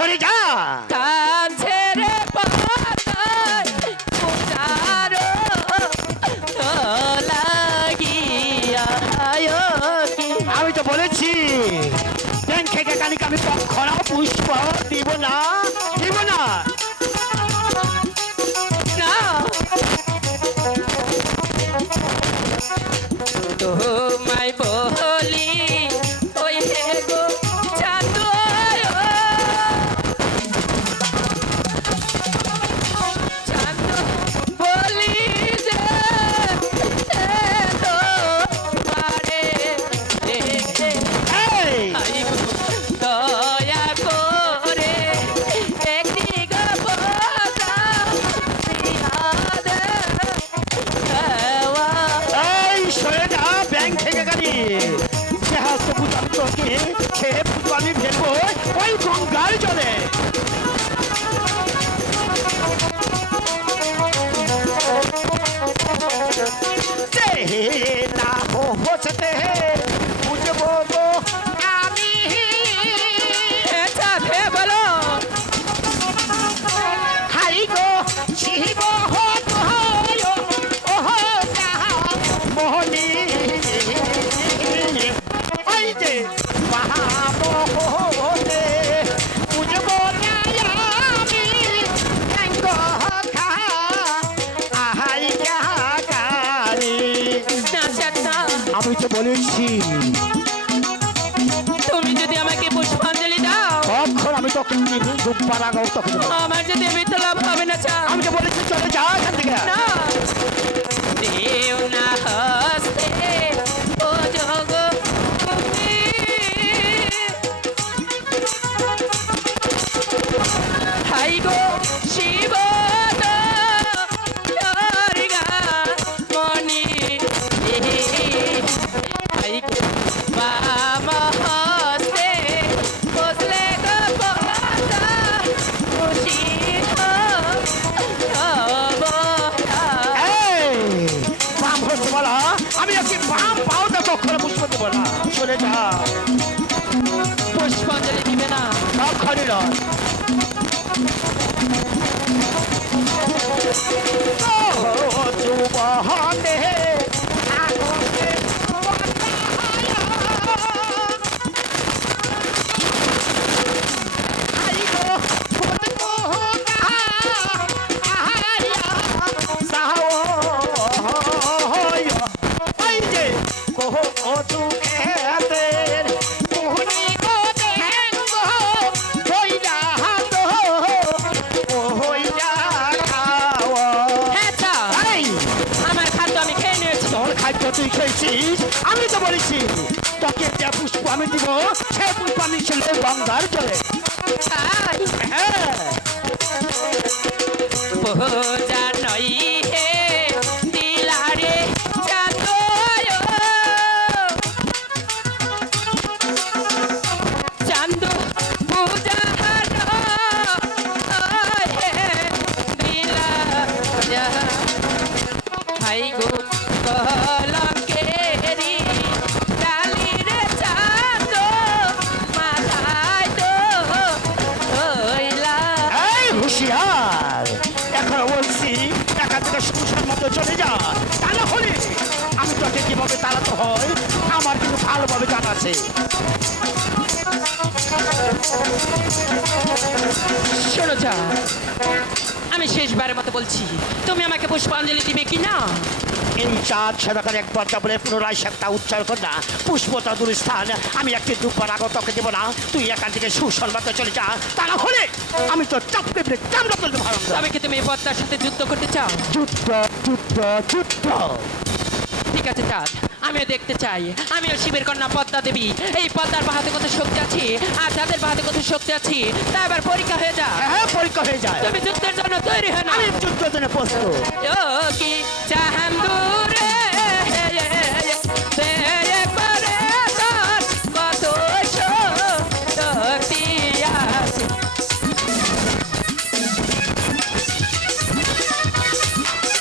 সরে যা। কান ছেড়ে পাতায় লাগিয়া আমি তো বলেছি ব্যাংক থেকে কানিকে আমি কখনো পুষ্প দিব না। যে হাস্ত পুজো আমি তোকে। খেয়ে আমি ফেলব ওই গঙ্গার জলে। বলেছি। তুমি যদি আমাকে পুষ্পাঞ্জলি দাও কখন আমি তখন দুবার আগাও আমার যদি মৃত্যু লাভ হবে না চা আমি তো চলে পুষ্পাঞ্জলি দিবে না। সব নয় ও আমি তো বলেছি তোকে যে পুষ্প আমি দিব সে পুষ্প আমি ছেলে গঙ্গার তাই হ্যাঁ। হুঁশিয়ার এখন বলছি একা থেকে সংসার মতো চলে যা। তা না হলে। আমি তোকে কীভাবে তাড়াতে হয়, আমার কিন্তু ভালোভাবে জানা আছে। শোনো যা, আমি শেষবারের মতো বলছি, তুমি আমাকে পুষ্পাঞ্জলি দিবে কি না সেবাকার একবার যা বলে পুনরায় সেটা উচ্চার কর না। পুষ্পতা দূর স্থান। আমি একটি দুবার আগত তোকে দেবো না। তুই এখান থেকে সুসংবাদে চলে যা। তা না হলে আমি তো চাপতে পেরে চামড়া তুলতে ভালো তবে কি তুমি এই পদ্মার সাথে যুদ্ধ করতে চাও? যুদ্ধ যুদ্ধ যুদ্ধ! ঠিক আছে চাঁদ। আমিও দেখতে চাই। আমিও শিবের কন্যা পদ্মা দেবী। এই পদ্মার বাহাতে কত শক্তি আছে? আর যাদের বাহাতে কত শক্তি আছে? তা এবার পরীক্ষা হয়ে যা হ্যাঁ পরীক্ষা হয়ে যায়। তুমি যুদ্ধের জন্য তৈরি হয় না আমি যুদ্ধ জন্য প্রস্তুত। ও কি? চাহান্দু